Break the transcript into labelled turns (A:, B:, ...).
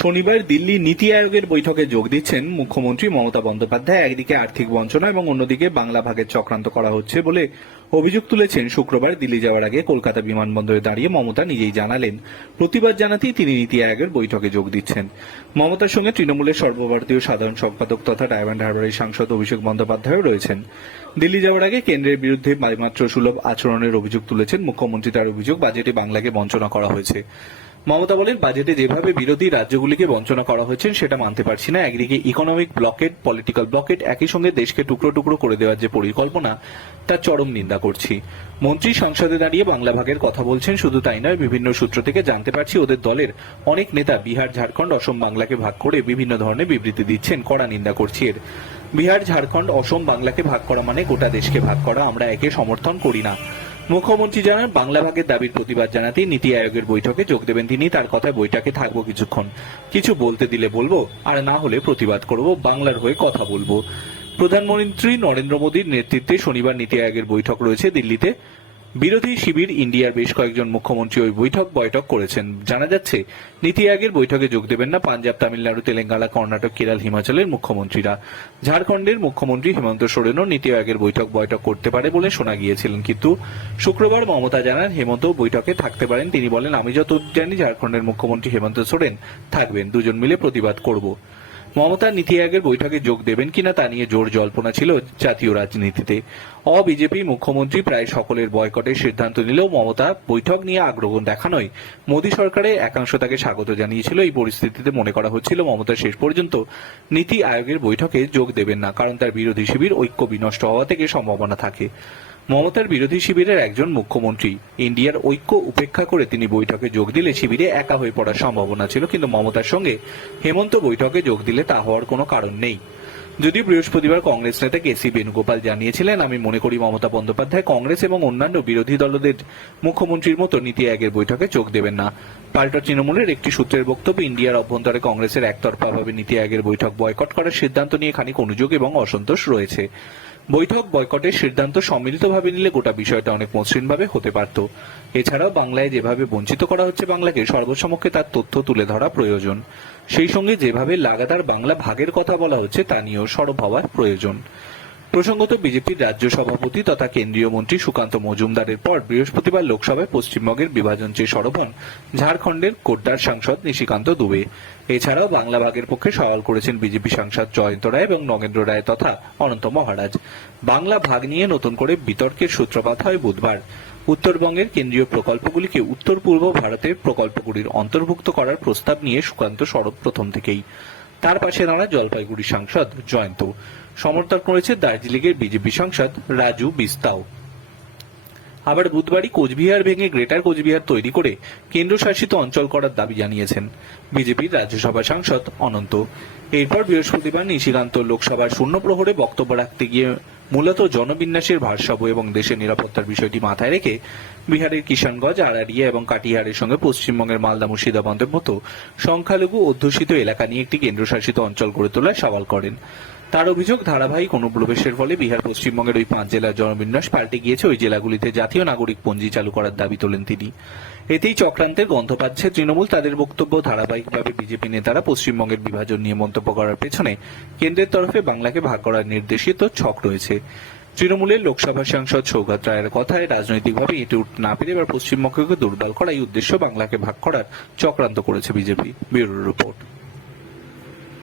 A: শনিবার দিল্লি নীতি আয়োগের বৈঠকে যোগ দিচ্ছেন মুখ্যমন্ত্রী মমতা বন্দ্যোপাধ্যায়। একদিকে আর্থিক বঞ্চনা এবং অন্যদিকে বাংলা ভাগের চক্রান্ত করা হচ্ছে বলে অভিযোগ তুলেছেন শুক্রবার দিল্লি যাওয়ার আগে কলকাতা বিমানবন্দরে দাঁড়িয়ে মমতা নিজেই জানালেন। প্রতিবাদ জানাতেই তিনি নীতি আয়োগের বৈঠকে যোগ দিচ্ছেন। মমতার সঙ্গে তৃণমূলের সর্বভারতীয় সাধারণ সম্পাদক তথা ডায়মন্ড হারবারের সাংসদ অভিষেক বন্দ্যোপাধ্যায়ও রয়েছেন। দিল্লি যাওয়ার আগে কেন্দ্রের বিরুদ্ধে মাত্র সুলভ আচরণের অভিযোগ তুলেছেন মুখ্যমন্ত্রী। তার অভিযোগ, বাজেটে বাংলাকে বঞ্চনা করা হয়েছে। মমতা বলেন বাজেটে যেভাবে বিরোধী রাজ্যগুলিকে বঞ্চনা করা হয়েছে, সেটা মানতে পারছি না। একদিকে ইকোনমিক ব্লকেট পলিটিক্যাল ব্লকেট একই সঙ্গে দেশকে টুকরো টুকরো করে দেওয়ার যে পরিকল্পনা, তার চরম নিন্দা করছি। মন্ত্রী সংসদে দাঁড়িয়ে বাংলা ভাগের কথা বলছেন, শুধু তাই নয়, বিভিন্ন সূত্র থেকে জানতে পারছি ওদের দলের অনেক নেতা বিহার, ঝাড়খণ্ড, অসম বাংলাকে ভাগ করে বিভিন্ন ধরনের বিবৃতি দিচ্ছেন, কড়া নিন্দা করছি এর। বিহার, ঝাড়খণ্ড, অসম বাংলাকে ভাগ করা মানে গোটা দেশকে ভাগ করা, আমরা একে সমর্থন করি না। মুখ্যমন্ত্রী জানান, বাংলা ভাগের দাবির প্রতিবাদ জানাতে নীতি আয়োগের বৈঠকে যোগ দেবেন তিনি। তার কথায় বৈঠকে থাকব কিছুক্ষণ। কিছু বলতে দিলে বলব, আর না হলে প্রতিবাদ করব, বাংলার হয়ে কথা বলব। প্রধানমন্ত্রী নরেন্দ্র মোদীর নেতৃত্বে শনিবার নীতি আয়োগের বৈঠক রয়েছে দিল্লিতে। বিরোধী শিবির ইন্ডিয়ার বেশ কয়েকজন মুখ্যমন্ত্রী ওই বৈঠক বৈঠক করেছেন। জানা যাচ্ছে, নীতি আয়োগের বৈঠকে যোগ দেবেন না পাঞ্জাব, তামিলনাড়ু, তেলেঙ্গানা, কর্ণাটক, কেরাল, হিমাচলের মুখ্যমন্ত্রীরা। ঝাড়খণ্ডের মুখ্যমন্ত্রী হেমন্ত সোরেনও নীতি আয়োগের বৈঠক বৈঠক করতে পারে বলে শোনা গিয়েছিলেন। কিন্তু শুক্রবার মমতা জানান, হেমন্ত বৈঠকে থাকতে পারেন। তিনি বলেন, আমি যত জানি, ঝাড়খণ্ডের মুখ্যমন্ত্রী হেমন্ত সোরেন থাকবেন। দুজন মিলে প্রতিবাদ করব। মমতা নীতি আয়োগের বৈঠকে যোগ দেবেন কিনা তা নিয়ে জোর জল্পনা ছিল জাতীয় রাজনীতিতে। অ বিজেপি মুখ্যমন্ত্রী প্রায় সকলের বয়কটের সিদ্ধান্ত নিলেও মমতা বৈঠক নিয়ে আগ্রহ দেখানোয়। মোদী সরকারের একাংশ তাকে স্বাগত জানিয়েছিল। এই পরিস্থিতিতে মনে করা হচ্ছিল মমতা শেষ পর্যন্ত নীতি আয়োগের বৈঠকে যোগ দেবেন না, কারণ তার বিরোধী শিবির ঐক্য বিনষ্ট হওয়া থেকে সম্ভাবনা থাকে। মমতার বিরোধী শিবিরের একজন মুখ্যমন্ত্রী ইন্ডিয়ার ঐক্য উপেক্ষা করে তিনি বৈঠকে যোগ দিলে শিবিরে একা হয়ে পড়ার সম্ভাবনা ছিল, কিন্তু মমতার সঙ্গে হেমন্ত বৈঠকে যোগ দিলে তা হওয়ার কোনো কারণ নেই। যদিও বৃহস্পতিবার কংগ্রেস নেতা কে সি বেণুগোপাল জানিয়েছিলেন, আমি মনে করি মমতা বন্দ্যোপাধ্যায় কংগ্রেস এবং অন্যান্য বিরোধী দলদের মুখ্যমন্ত্রীর মতো নীতি আয়োগের বৈঠকে যোগ দেবেন না। পাল্টা তৃণমূলের একটি সূত্রের বক্তব্য ইন্ডিয়ার অভ্যন্তরে কংগ্রেসের একতরফাভাবে নীতি আয়োগের বৈঠক বয়কট করার সিদ্ধান্ত নিয়ে খানিক অনুযোগ এবং অসন্তোষ রয়েছে। বৈঠক, বয়কটের সিদ্ধান্ত সম্মিলিতভাবে নিলে গোটা বিষয়টা অনেক মসৃণভাবে হতে পারত। এছাড়াও বাংলায় যেভাবে বঞ্চিত করা হচ্ছে বাংলাকে, সর্বসমক্ষে তার তথ্য তুলে ধরা প্রয়োজন। সেই সঙ্গে যেভাবে লাগাতার বাংলা ভাগের কথা বলা হচ্ছে, তা নিয়েও সরব হওয়ার প্রয়োজন। প্রসঙ্গত বিজেপির রাজ্য সভাপতি তথা কেন্দ্রীয় মন্ত্রী সুকান্ত মজুমদারের পর বৃহস্পতিবার লোকসভায় পশ্চিমবঙ্গের বিভাজন চেয়ে সরব হন ঝাড়খণ্ডের কোড্ডার সাংসদ নিশিকান্ত দুবে। এছাড়াও বাংলা ভাগের পক্ষে সওয়াল করেছেন বিজেপি সাংসদ জয়ন্ত রায় এবং নগেন্দ্র রায় তথা অনন্ত মহারাজ। বাংলা ভাগ নিয়ে নতুন করে বিতর্কের সূত্রপাত হয় বুধবার। উত্তরবঙ্গের কেন্দ্রীয় প্রকল্পগুলিকে উত্তর পূর্ব ভারতের প্রকল্পগুলির অন্তর্ভুক্ত করার প্রস্তাব নিয়ে সুকান্ত সরব প্রথম থেকেই। তার পাশে দাঁড়ায় জলপাইগুড়ি সাংসদ জয়ন্ত। সমর্থন করেছে দার্জিলিংয়ের বিজেপি সাংসদ রাজু বিস্তাও। আবার বুধবারই কোচবিহার ভেঙে গ্রেটার কোচবিহার তৈরি করে কেন্দ্রশাসিত অঞ্চল করার দাবি জানিয়েছেন বিজেপির রাজ্যসভা সাংসদ অনন্ত। এরপর বৃহস্পতিবার নিশিকান্ত লোকসভার শূন্য প্রহরে বক্তব্য রাখতে গিয়ে মূলত জনবিন্যাসের ভারসাম্য এবং দেশের নিরাপত্তার বিষয়টি মাথায় রেখে বিহারের কিষাণগঞ্জ আরারিয়া এবং কাটিহারের সঙ্গে পশ্চিমবঙ্গের মালদা মুর্শিদাবাদের মতো সংখ্যালঘু অধ্যুষিত এলাকা নিয়ে একটি কেন্দ্রশাসিত অঞ্চল গড়ে তোলার সওয়াল করেন। তার অভিযোগ, ধারাবাহিক অনুপ্রবেশের ফলে বিহার পশ্চিমবঙ্গের ওই পাঁচ জেলার জনবিন্যাস পাল্টে গিয়েছে। ওই জেলাগুলিতে জাতীয় নাগরিক পঞ্জি চালু করার দাবি তোলেন তিনি। এতেই চক্রান্তের গন্ধ পাচ্ছে তৃণমূল। তাদের বক্তব্য, ধারাবাহিকভাবে বিজেপি নেতারা পশ্চিমবঙ্গের বিভাজন নিয়ে মন্তব্য করার পেছনে কেন্দ্রের তরফে বাংলাকে ভাগ করার নির্দেশিত ছক রয়েছে। তৃণমূলের লোকসভা সাংসদ সৌগত রায়ের কথায় রাজনৈতিকভাবে এটি উঠতে না পেরে এবার পশ্চিমবঙ্গকে দুর্বল করাই উদ্দেশ্য বাংলাকে ভাগ করার চক্রান্ত করেছে বিজেপি। Bureau report.